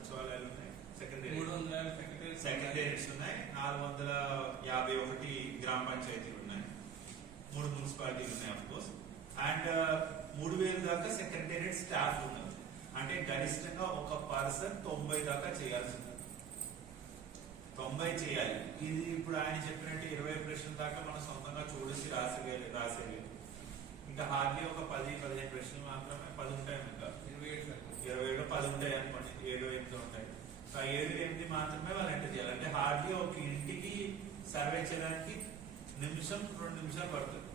సచివాలయాలు ఉన్నాయి, secretariats secretariats ఉన్నాయి, 451 గ్రామ పంచాయతీలు ఉన్నాయి, 3 మున్సిపాలిటీలు ఉన్నాయి ఆఫ్ కోర్స్. అండ్ 3000 దాకా సెక్రటేరియట్ స్టాఫ్ ఉన్నారు. అంటే గరిష్టంగా ఒక పర్సన్ 90 దాకా చేయాల్సి ఉంటుంది. 90 చేయాలి. ఇది ఇప్పుడు ఆయన చెప్పినట్టు 20 ప్రశ్నల దాకా మనం సొంతంగా చూసి రాసేది. ఇంకా హార్డ్లీ ఒక 10-15 ప్రశ్నలు మాత్రమే, 10 ఉంటాయి. ఇంకా 27 10 ఉంటాయి అనుకోండి, 7-8 ఉంటాయి. ఆ 7-8 మాత్రమే వాళ్ళు ఎంటర్ చేయాలి. అంటే హార్డ్లీ ఒక ఇంటికి సర్వే చేయడానికి 1-2 నిమిషాలు పడుతుంది.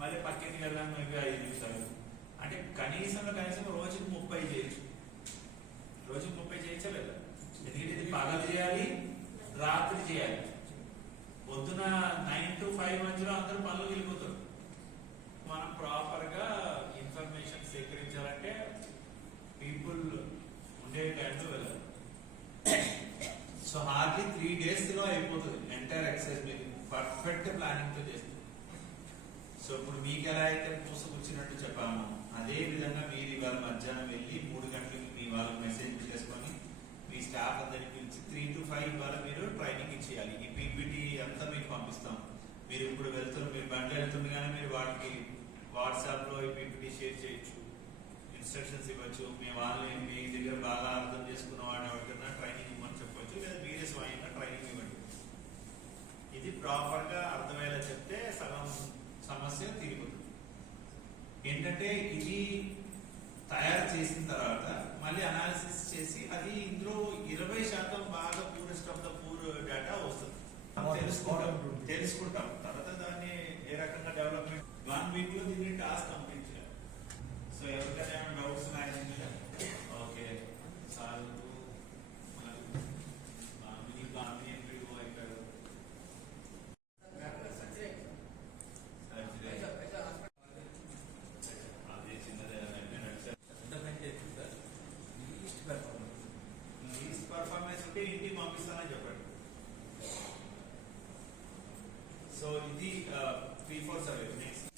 మళ్ళీ పక్కింటికి వెళ్ళడానికి మేబీ 5 నిమిషాలు. అంటే కనీసం రోజుకి 30 చేయొచ్చు. రోజుకి 30 చేయొచ్చా లేదా? ఎందుకంటే ఇది పగలు చేయాలి, రాత్రి చేయాలి. పొద్దున 9 to 5 మధ్యలో అందరూ పనులు వెళ్ళిపోతారు. మనం ప్రాపర్ గా ఇన్ఫర్మేషన్ సేకరించాలంటే పీపుల్ ఉండే టైంలో వెళ్ళాలి. సో హార్డ్లీ 3 days లో అయిపోతుంది ఎంటైర్ ఎక్సర్సైజ్. మీరు పర్ఫెక్ట్ ప్లానింగ్ తో చేస్తుంది. సో ఇప్పుడు మీకు ఎలా అయితే పూసకూర్చినట్టు చెప్పాము, అదే విధంగా మీరు ఇవాళ మధ్యాహ్నం వెళ్ళి 3 గంటలకి మీ వాళ్ళకి మెసేజ్ చేసుకొని మీ స్టాఫ్ అందరికి పిలిచి 3 to 5 ఇవాళ మీరు ట్రైనింగ్ ఇచ్చేయాలి. ఈ పీపీటీ అంతా మీకు పంపిస్తాం. మీరు ఇప్పుడు మీరు బండి వెళ్తుండగానే మీరు వాటికి వాట్సాప్ లో ఈ పీపీటీ షేర్ చేయొచ్చు, ఇన్స్ట్రక్షన్స్ ఇవ్వచ్చు. మీ వాళ్ళని మీ దగ్గర బాగా అర్థం చేసుకున్న వాడిని ఎవరికైనా ట్రైనింగ్ ఇవ్వమని చెప్పవచ్చు, లేదా మీరే స్వయంగా ట్రైనింగ్ ఇవ్వండి. ఇది ప్రాపర్ గా అర్థమయ్యేలా చెప్తే సగం సమస్య తీరిపోతుంది. ఏంటంటే ఇది తయారు చేసిన తర్వాత మళ్ళీ అనాలిసిస్ చేసి అది ఇందులో 20% బాగా poorest of the poor data వస్తుంది. తెలుసుకుంటాం తర్వాత దాన్ని ఏ రకంగా డెవలప్మెంట్ 1 week లో దీన్ని టాస్క్ కంప్లీట్ చేయాలి. సో ఎవరికైనా ఏమైనా డౌట్స్ ఉన్నాయంటే ఓకే సార్ పర్ఫార్మెన్స్ ఉంటే ఇంటికి పంపిస్తానని చెప్పండి. సో ఇది 3-4 సర్వే నెక్స్ట్